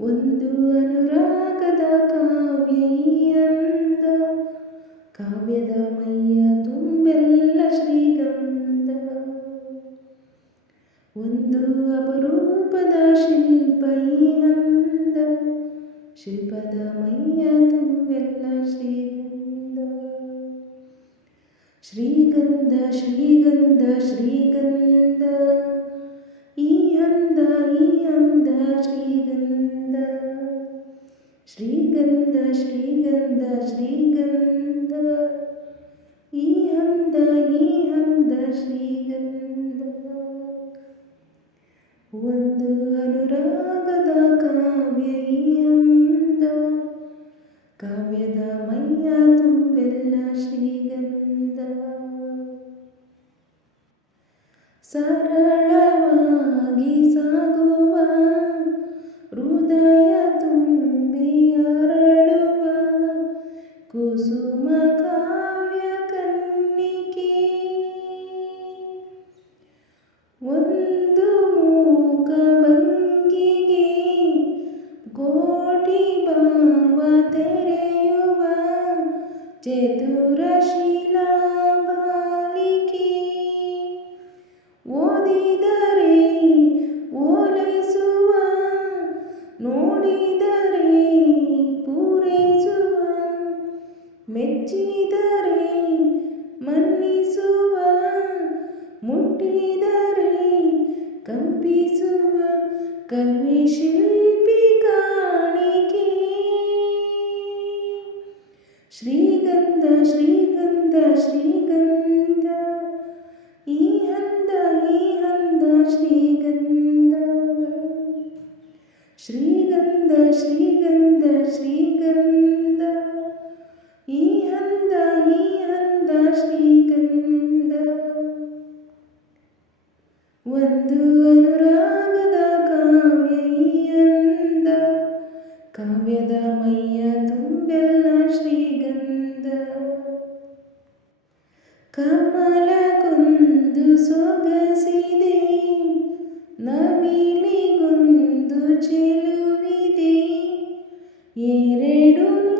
ಒಂದು ಅನುರಾಗದ ಕಾವ್ಯ ಈ ಅಂದ. ಕಾವ್ಯದ ಮೈಯ ತುಂಬೆಲ್ಲ ಶ್ರೀಗಂಧ. ಒಂದು ಅಪರೂಪದ ಶಿಲ್ಪ ಈ ಶಿಲ್ಪದ ಮೈಯ ತುಂಬೆಲ್ಲ ಶ್ರೀಗಂಧ. ಶ್ರೀಗಂಧ ಶ್ರೀಗಂಧ ಶ್ರೀಗಂಧ. ಶ್ರೀಗಂಧ ಶ್ರೀಗಂಧ ಶ್ರೀಗಂಧ ಈ ಅಂದ ಈ ಅಂದ ಶ್ರೀಗಂಧ ಒಂದು ಅನುರಾಗದ ಕಾವ್ಯ ಈ ಅಂದ ಕಾವ್ಯದ ಮೈಯ ತುಂಬೆಲ್ಲ ಶ್ರೀಗಂಧ ಸರಳವಾಗಿ ಸಾಗುವ ಕೋಟಿ ಭಾವ ತೆರೆಯುವ ಚತುರಶೀಲಾ ಬಾಲಿಕೆ ಓದಿದರೆ ಓಲೈಸುವ ನೋಡಿದರೆ ಪೂರೈಸುವ ಮೆಚ್ಚಿದರೆ ಮನ್ನಿಸುವ ಮುಟ್ಟಿದರೆ ಶ್ರೀಗಂಧ ಶ್ರೀಗಂಧ ಶ್ರೀಗಂಧ ಈ ಹಂದ ಈ ಹಂದ ಶ್ರೀಗಂಧ ಶ್ರೀಗಂಧ ಶ್ರೀಗಂಧ ಶ್ರೀಗಂಧ ಈ ಹಂದ ಈ ಹಂದ ಶ್ರೀಗಂಧ ಒಂದು ಅನುರಾಗದ ಕಾವ್ಯ ಈ ಅಂದ ಕಾವ್ಯದ ಕಮಲಗೊಂದು ಸೊಗಸಿದೆ ನವಿಲಿಗೊಂದು ಚೆಲುವಿದೆ ಎರಡು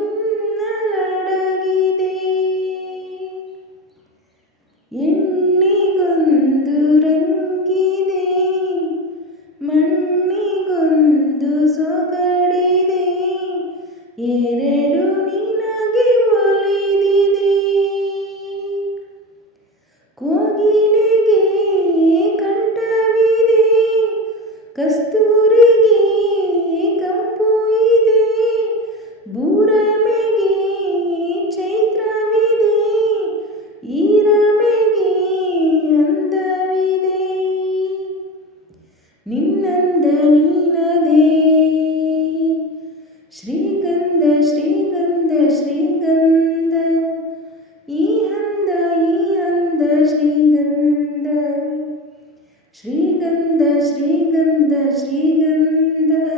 ಕಸ್ತೂರಿಗೆ ಕಂಪು ಇದೆ. ಬೂರಮೆಗೆ ಚೈತ್ರವಿದೆ. ಈರಮೆಗೆ ಅಂದವಿದೆ. ನಿನ್ನಂದ ನೀನದೇ ಶ್ರೀಗಂಧ ಶ್ರೀಗಂಧ ಶ್ರೀಗಂಧ. ಈ ಅಂದ ಈ ಅಂದ ಶ್ರೀಗಂಧ ಶ್ರೀಗಂಧ ಶ್ರೀಗಂಧ ಶ್ರೀಗಂಧ.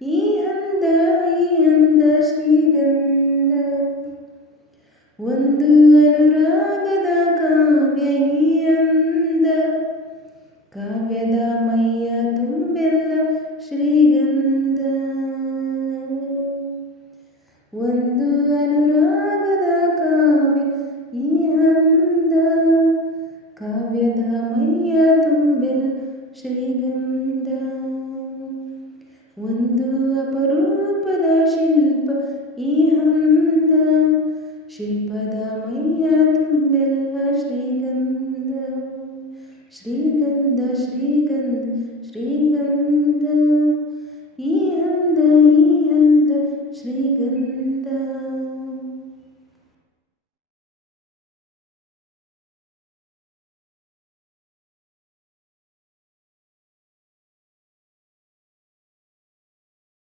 ಈ ಹಂದ ಈ ಹಂದ ಶ್ರೀಗಂಧ. ಒಂದು ಅನುರಾಗದ ಕಾವ್ಯ ಈ ಅಂದ ಕಾವ್ಯದ ಮೈಯ ತುಂಬೆಲ್ಲ ಶ್ರೀಗಂಧ. ಒಂದು ಅನುರಾಗದ ಕಾವ್ಯ ಈ ಶ್ರೀಗಂಧ ಒಂದು ಅಪರೂಪದ ಶಿಲ್ಪ ಈ ಹಂದ ಶಿಲ್ಪದ ಮೈಯ ತುಂಬೆಲ್ಲ ಶ್ರೀಗಂಧ ಶ್ರೀಗಂಧ ಶ್ರೀಗಂಧ ಶ್ರೀಗಂಧ